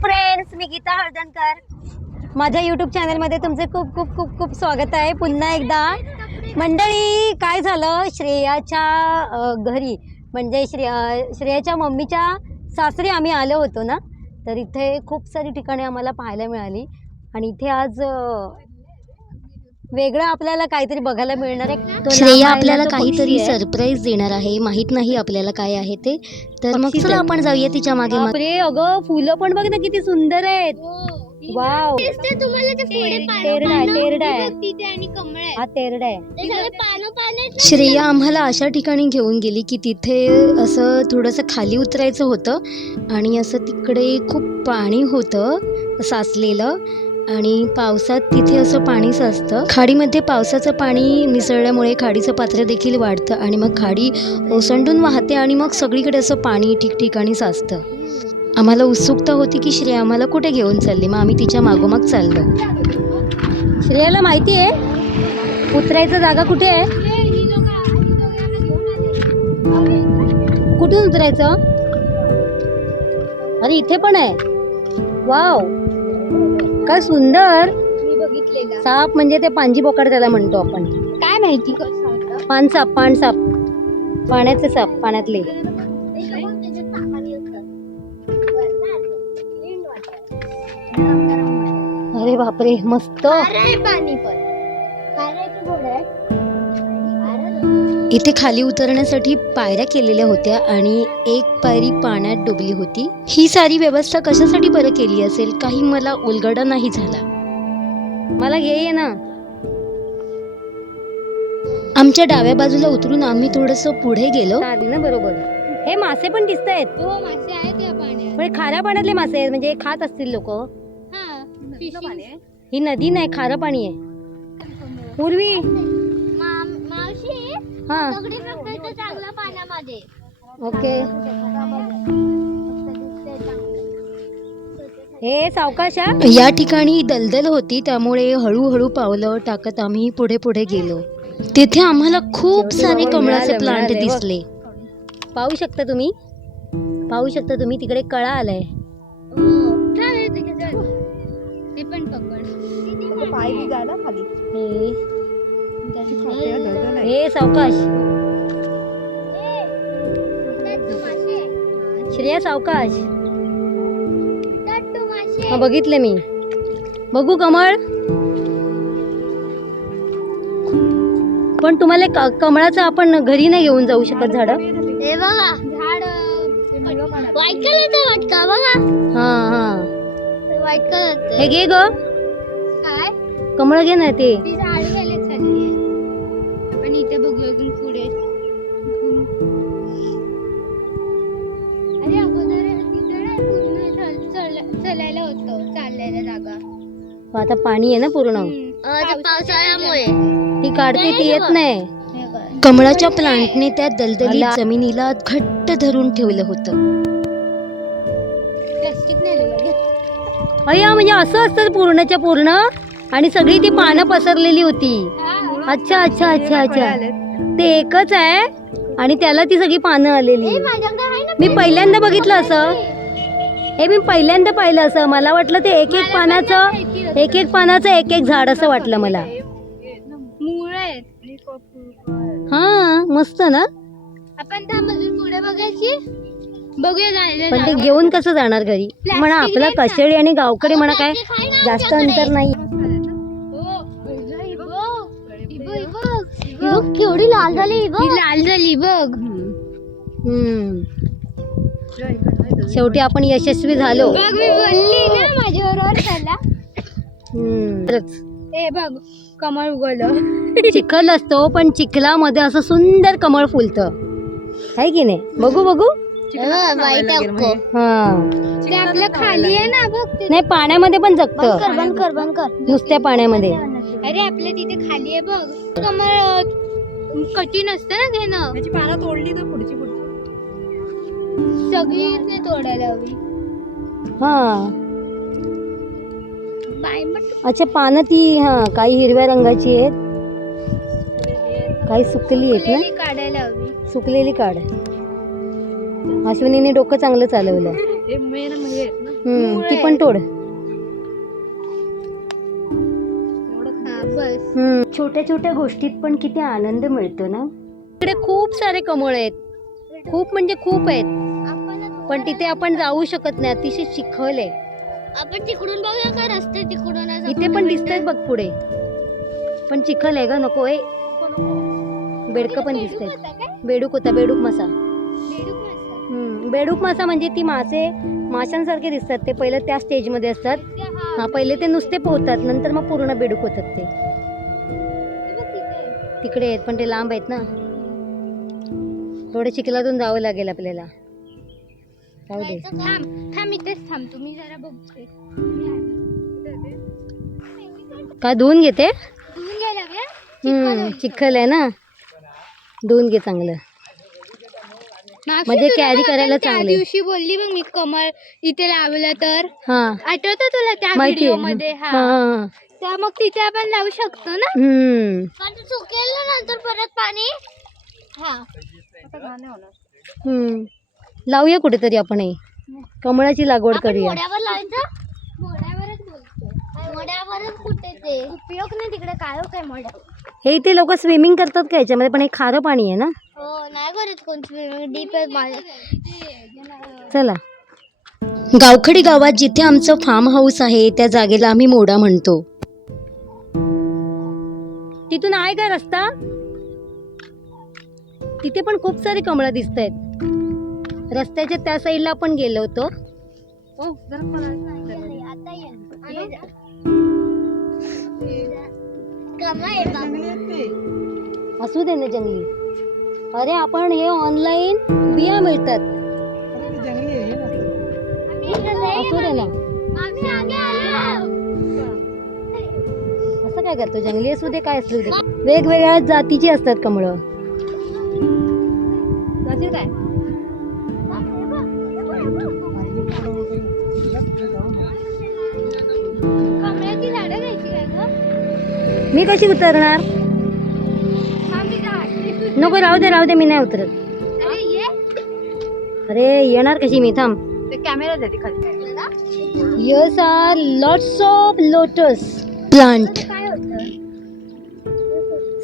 Friends मी गीता हळदणकर. माझ्या YouTube चॅनलमध्ये तुमचे खूप खूप खूप खूप स्वागत आहे. पुन्हा एकदा मंडळी काय झालं? श्रेयाच्या घरी. म्हणजे श्रेया श्रेयाच्या मम्मीच्या सासरी आम्ही आलो होतो ना तर इथे खूप सारी ठिकाणे आम्हाला पाहायला मिळाली. आणि इथे आज वेगळं आपल्याला काहीतरी बघायला मिळणार आहे. श्रेया आपल्याला काहीतरी. सरप्राईज देणार आहे. माहीत नाही आपल्याला काय आहे ते. तर मग चला. आपण जाऊया तिच्यामागे मागे. बापरे अगं फुलं पण बघ ना किती सुंदर आहेत. वाव तुम्हाला ते पुढे पानं- तेरडा आहे, पानं तेरडा आहे. बघ तिथे आणि कमळ आहे. हा तेरडा आहे. ते सगळे पानं पानं आहेत ना. श्रेया आम्हाला अशा ठिकाणी घेऊन गेली की तिथे असं थोडंसं खाली उतरायचं होतं आणि असं तिकडे खूप पाणी होतं साचलेलं. आणि पावसात तिथे असं पाणी साचतं. खाडीमध्ये पावसाचं पाणी मिसळल्यामुळे खाडीचं पात्र देखील वाढतं आणि मग खाडी ओसंडून वाहते आणि मग सगळीकडे असं पाणी ठिकठिकाणी साचतं. आम्हाला उत्सुकता होती की श्रेया आम्हाला कुठे घेऊन चालली? मग आम्ही तिच्या मागोमाग चाललो. श्रेयाला माहिती आहे? उतरायचं जागा कुठे आहे? कुठून उतरायचं? अरे इथे पण आहे. वाव. काय सुंदर. मी बघितलेला साप म्हणजे ते पांजी बोकड त्याला म्हणतो आपण. काय माहिती कसं होतं? पानसाप पानसाप पाण्याचे साप पाण्यातले. अरे बापरे मस्त. आहे पाणी पण. इथे खाली उतरण्यासाठी पायऱ्या केलेल्या होत्या आणि एक पायरी पाण्यात डुबली होती. ही सारी व्यवस्था कशासाठी बरं केली असेल? काही मला उलगडा नाही झाला. मला घे ये ना. आमच्या डाव्या बाजूला उतरून आम्ही थोडंसं पुढे गेलो. ना बरोबर. हे मासे पण दिसत आहेत हो मासे आहेत या पाण्यात. पण खाऱ्या पाण्यातले मासे आहेत म्हणजे खात असतील लोक. हा नदी नाही खारं पाणी आहे. पूर्वी हा. दगडी फक्त चांगला पाण्यामध्ये. ओके. हे सावकाश हा? या ठिकाणी दलदल होती त्यामुळे हळूहळू पावलं टाकत आम्ही पुढे पुढे गेलो. तिथे आम्हाला खूप सारे कमळाचे प्लांट. दिसले. पाहू शकता तुम्ही? पाहू शकता तुम्ही तिकडे कळा आलाय. पकड. हे. हे सावकाश. श्रेया सावकाश. हा बघितले मी. बघू कमळ. पण तुम्हाला कमळाचं आपण घरी नाही घेऊन जाऊ शकत झाड. हे बघा झाड. व्हाईट कलरचं वाटतं बघा. हा हा. व्हाईट कलर हे घे ग. काय? कमळ घे ना ते. आता पाणी आहे ना पूर्ण. पावसाळ्यामुळे. ती काढते ती येत नाही कमळाच्या प्लांटने त्या दलदलीत मला- जमिनीला घट्ट धरून ठेवलं होतं. अय्या म्हणजे असं असतं पूर्णच्या पूर्ण? आणि सगळी ती पानं पसरलेली होती. अच्छा अच्छा अच्छा अच्छा. ते एकच आहे आणि त्याला ती सगळी पानं आलेली. मी पहिल्यांदा बघितलं असं. हे मी पहिल्यांदा पाहिलं असं. मला वाटलं ते एक एक पानाचं एक एक पानाचं एक एक झाड असं वाटलं मला. मुळ आहेत हा मस्त ना? आपण पुढे बघायची? बघूया जायला पण ते. घेऊन कसं जाणार घरी? म्हणा आपला कशेळी आणि गावकडे म्हणा काय जास्त. अंतर नाही. बघ. केवढी लाल झाली बघ. लाल झाली बघ. हम्म. शेवटी आपण यशस्वी झालो. बघ मी बोलली ना माझ्या बरोबर चला. ए बघ कमळ उगवलं. चिखल असतो पण चिखलामध्ये असं सुंदर कमळ फुलतं. आहे की नाही? बघू बघू. वाईट हा ते आपल्या खाली आहे ना बघ ते नाही पाण्यामध्ये पण जगतं. बंद कर बंद कर नुसत्या पाण्यामध्ये. अरे आपल्या तिथे खाली आहे बघ. कमळ अं, कठीण असतं ना घेणं. त्याची पानं तोडली तर पुढची पुढची. सगळी ते तोडायला हवी. हा. अच्छा पानं ती हा काही हिरव्या रंगाची आहेत. काही सुकली आहेत ना? सुकलेली काढायला हवी. सुकलेली काढ. अश्विनीने डोकं चांगलं चालवलं. हे मेन म्हणजे हम्म, ती पण तोड. हा हम्म, छोट्या छोट्या गोष्टीत पण किती आनंद मिळतो ना? इकडे खूप सारे कमळ आहेत. खूप म्हणजे खूप आहेत. पण तिथे आपण जाऊ शकत नाही. अतिशय चिखल आहे. आपण तिकडून बघूया का रस्ते तिकडून इथे पण. दिसतंय बघ पुढे पण चिखल आहे ग नको आहे बेडकं पण दिसतंय? बेडूक होता बेडूक मासा बेडूक मासा. हम्म, बेडूक मासा म्हणजे ती मासे माशांसारखे दिसतात ते पहिले त्या स्टेजमध्ये असतात हा. पहिले ते नुसते पोहतात नंतर मग पूर्ण बेडूक होतात ते. तिकडे आहेत पण ते लांब आहेत ना थोडे चिखलातून जावं लागेल आपल्याला जाऊ दे? थांब थांब इथेच थांब. तुम्ही जरा बघते धुवून घेते? धुवून घ्यायला? हम्म, चिखल आहे ना? धुवून घे चांगलं. म्हणजे पण करायला चांगले. दिवशी बोलली बघ मी कमळ इथे लावलं तर. हा. आठवतं तुला त्या व्हिडिओमध्ये. त्या मग तिथे आपण लावू शकतो ना? हम्म. चुकेल ना नंतर परत पाणी? हा. लावूया कुठेतरी आपण हे. कमळाची लागवड करूया. मोड्यावर लावायचं? मोड्यावरच बोलतो मोड्यावरच कुठे ते? उपयोग नाही तिकडे काय हो काय मोड्यावर हे इथे लोक स्विमिंग करतात का याच्यामध्ये? पण हे खारं पाणी आहे ना? हो नाही करत कोण स्विमिंग डीप आहे माझं चला. गावखडी गावात जिथे आमचं फार्म हाऊस आहे त्या जागेला आम्ही मोडा म्हणतो. तिथून आहे का रस्ता? तिथे पण खूप सारे कमळं दिसत आहेत रस्त्याच्या त्या साईडला आपण गेलो होतो. असू दे ना जंगली अरे आपण हे ऑनलाईन बिया मिळतात. असू दे ना आम्ही आगे आलो. असं काय करतो जंगली असू दे काय असू दे वेगवेगळ्या जातीची असतात कमळं काय मी कशी उतरणार. नको राहू दे राहू दे मी नाही उतरत. अरे ये. अरे येणार कशी मी? थांब. Camera yes are lots of lotus plant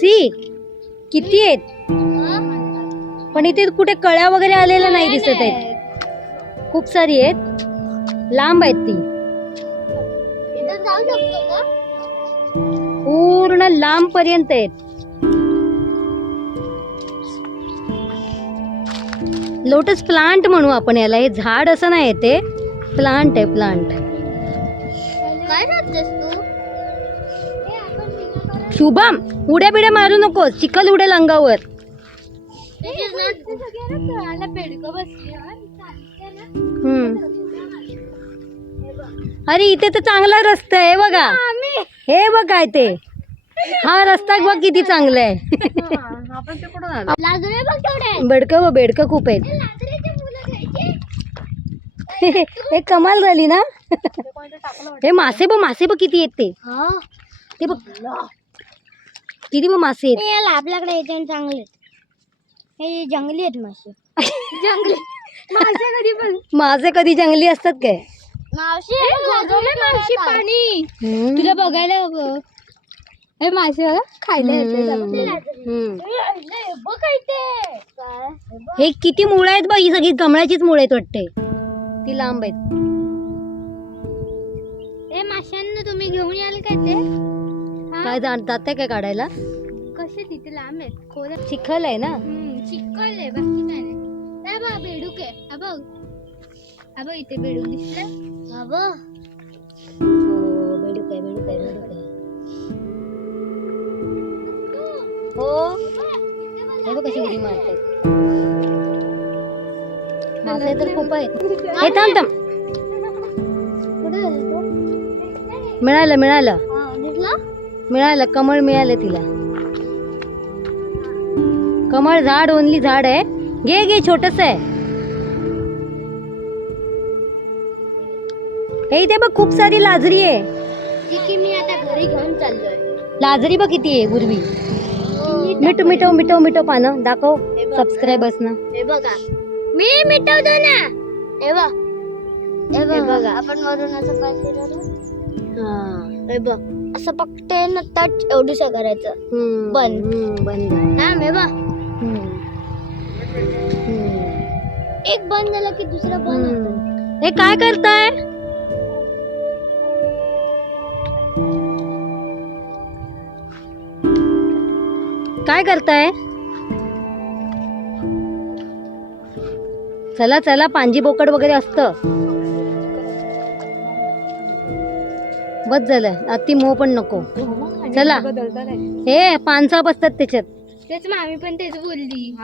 see किती आहेत? पण इथे कुठे कळ्या वगैरे आलेल्या नाही दिसत आहेत. खूप सारी आहेत. लांब आहेत ती. जाऊ शकतो का? पूर्ण लांब पर्यंत आहेत. लोटस प्लांट म्हणू आपण याला. हे झाड असं नाही ते प्लांट आहे प्लांट. शुभम उड्या बिड्या मारू नको चिखल उडेल अंगावर. अरे इथे तर चांगला रस्ता आहे बघा. हे बघ काय ते हा रस्ता बघ किती चांगला आहे. लाजरे बघ तेवढे. बेडकं व बेडकं खूप आहेत. हे कमाल झाली ना? हे मासे बघ मासे बघ किती आहेत ते. ते बघ. किती बघ मासे आहेत. आपल्याकडे येते चांगले हे जंगली आहेत मासे. जंगली. मासे कधी पण. मासे कधी जंगली असतात काय? मावशी मावशी पाणी. तुला बघायला हवं. हे मासे खायला हे किती मुळं आहेत बघ ही सगळी कमळाचीच मुळं आहेत वाटते. ती लांब आहेत. हे माशांना तुम्ही घेऊन याल काय ते? काय जा- जाते काय काढायला? कसे तिथे लांब आहेत? खोल. चिखल आहे ना? चिकल आहे बाकी काय नाही. बघ बेडूक आहे. हा बघ. बघ इथे बेडूक दिसलं हो बेडूक आहे बेडूक आहे बेडूक आहे. हे बघ कशी उडी मारते. मासे तर खूप आहेत. हे थांब थांब. मिळालं मिळालं. हा मिळालं कमळ मिळालं तिला. कमळ झाड ओनली झाड आहे. घे घे छोटस. आहे हे इथे बघ खूप सारी लाजरी आहे. ती की मी आता घरी घेऊन चाललोय. लाजरी बघ किती आहे गुरवी. मिठो मिठो मिठो मिठो पानं दाखव सबस्क्राईबर्स ना. हे बघा. मी मिटवतो ना. हे बघ. हे बघा. आपण वरून असं पाय फिरवलं हा. हे बघ. असं फक्त ना टच एवढूसा करायचं. बंद. बंद. ना हे बघ. एक बंद झालं की दुसरं बंद. हे काय करताय? काय करताय? चला चला पांजी बोकड वगैरे असतं. बस झालं. अति मोह पण नको. चला. हे पानसाप असतात त्याच्यात. तेच पण तेच बोलली.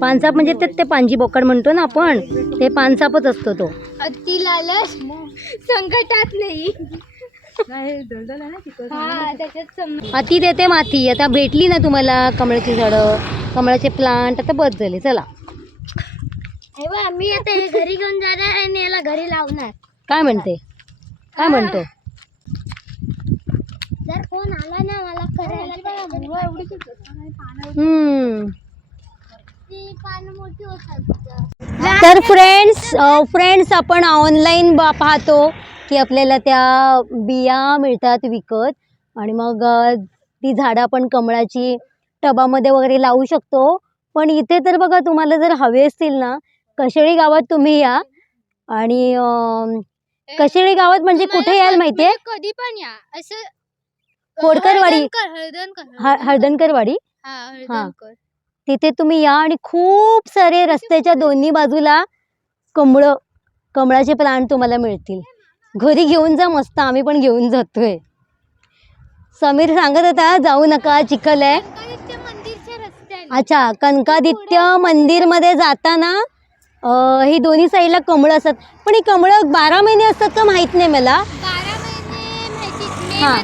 पानसाप म्हणजे ते ते पांजी बोकड म्हणतो ना आपण ते पानसापच असतो तो. अति लालच संकटात नाही. माती देते माती. आता भेटली ना तुम्हाला कमळाची झाडं कमळाचे प्लांट आता बस झाले चला. हे आम्ही आता हे घरी घेऊन जाणार आणि याला घरी लावणार. काय म्हणते? काय म्हणतो? जर फोन आला ना मला करायला तर फ्रेंड्स फ्रेंड्स आपण ऑनलाईन पाहतो. की आपल्याला त्या बिया मिळतात विकत. आणि मग ती झाडं आपण कमळाची टबामध्ये वगैरे लावू शकतो. पण इथे तर बघा तुम्हाला जर हवे असतील ना कशेळी गावात तुम्ही या. आणि कशेळी गावात म्हणजे कुठे याल माहितीये? कधी पण या. असं कोडकरवाडी. हळदणकर हळदणकर ह- हळदणकरवाडी? हा तिथे तुम्ही या आणि खूप सारे रस्त्याच्या दोन्ही बाजूला कमळं कमळाचे प्लांट तुम्हाला मिळतील. घरी घेऊन जा मस्त आम्ही पण घेऊन जातोय समीर सांगत होता जाऊ नका चिखल आहे अच्छा कनकादित्य मंदिरमध्ये जाताना ही दोन्ही साईडला कमळं असतात पण ही कमळं बारा महिने असतात का माहीत नाही मला बारा महिने माहिती मे हा.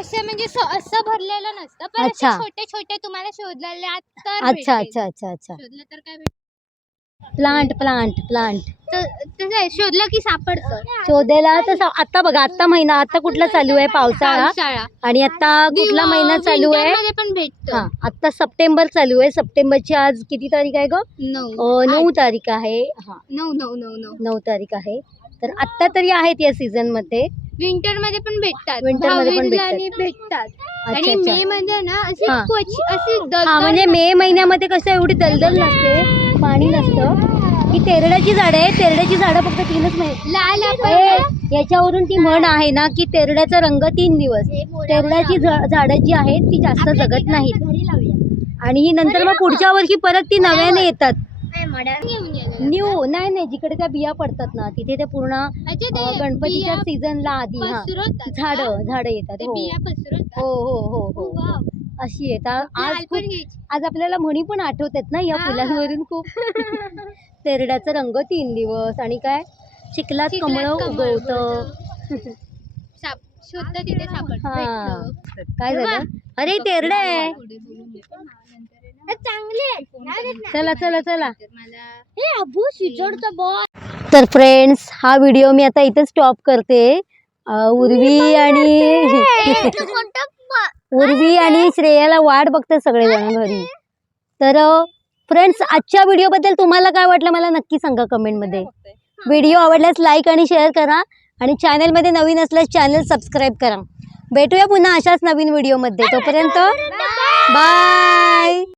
असं म्हणजे स- असं भरलेलं नसतं पण अच्छा. छोटे छोटे तुम्हाला शोधलेले तर अच्छा भेटेल. अच्छा अच्छा अच्छा शोधलं तर काय भेटेल? प्लांट प्लांट प्लांट त- तसं आहे शोधलं की सापडतं. शोधायला तर सा- आता बघा आता महिना आता कुठला चालू आहे पावसाळा? पावसाळा. आणि आता कुठला महिना चालू आहे? winter मध्ये पण भेटतं. हा आता सप्टेंबर चालू आहे. सप्टेंबरची आज किती तारीख आहे ग? नऊ. अं, नऊ तारीख आहे. हा. नऊ नऊ नऊ नऊ. नऊ तारीख आहे. तर आत्ता तरी आहेत या सीझनमध्ये विंटरमध्ये पण भेटतात. Winter मध्ये पण भेटतात. आणि भेटतात. आणि अच्छा. मे मध्ये ना हा. क्वचि- हा दलदल म्हणजे मे महिन्यामध्ये कसं एवढी दलदल नसते. पाणी नसतं. ही तेरड्याची झाडं आहे तेरड्याची झाडं फक्त तीनच महिने याच्यावरून ती म्हण आहे ना की तेरड्याचा रंग तीन दिवस. तेरड्याची झ- झाडं जी आहेत ती जास्त जगत नाहीत. आणि ही नंतर मग पुढच्या वर्षी परत ती नव्याने येतात. न्यू नाही नाही जिकडे त्या बिया पडतात ना तिथे ते पूर्ण गणपतीच्या सीझनला आधी हा? झाडं झाडं येतात ते हो. बिया पसरवतात. हो हो हो हो. अशी येतात आज खूप आज आपल्याला म्हणी पण आठवतात ना या हा. फुलांवरून खूप. तेरड्याचा रंग तीन दिवस आणि काय? चिखलात कमळ उगवतं. शोधतं तिथे सापड हा. काय झालं? अरे तेरडे आहे. चांगले आहे. चला चला चला. मला हे अबू बॉल. तर फ्रेंड्स हा व्हिडिओ मी आता इथे स्टॉप करते. अं, उर्वी आणि उर्वी आणि श्रेयाला वाट बघते सगळेजण घरी. तर फ्रेंड्स आजच्या व्हिडिओबद्दल तुम्हाला काय वाटलं मला नक्की सांगा कमेंटमध्ये व्हिडिओ आवडल्यास लाईक आणि शेअर करा आणि चॅनलमध्ये नवीन असल्यास चॅनल सबस्क्राईब करा. भेटूया पुन्हा अशाच नवीन व्हिडिओमध्ये. तोपर्यंत बाय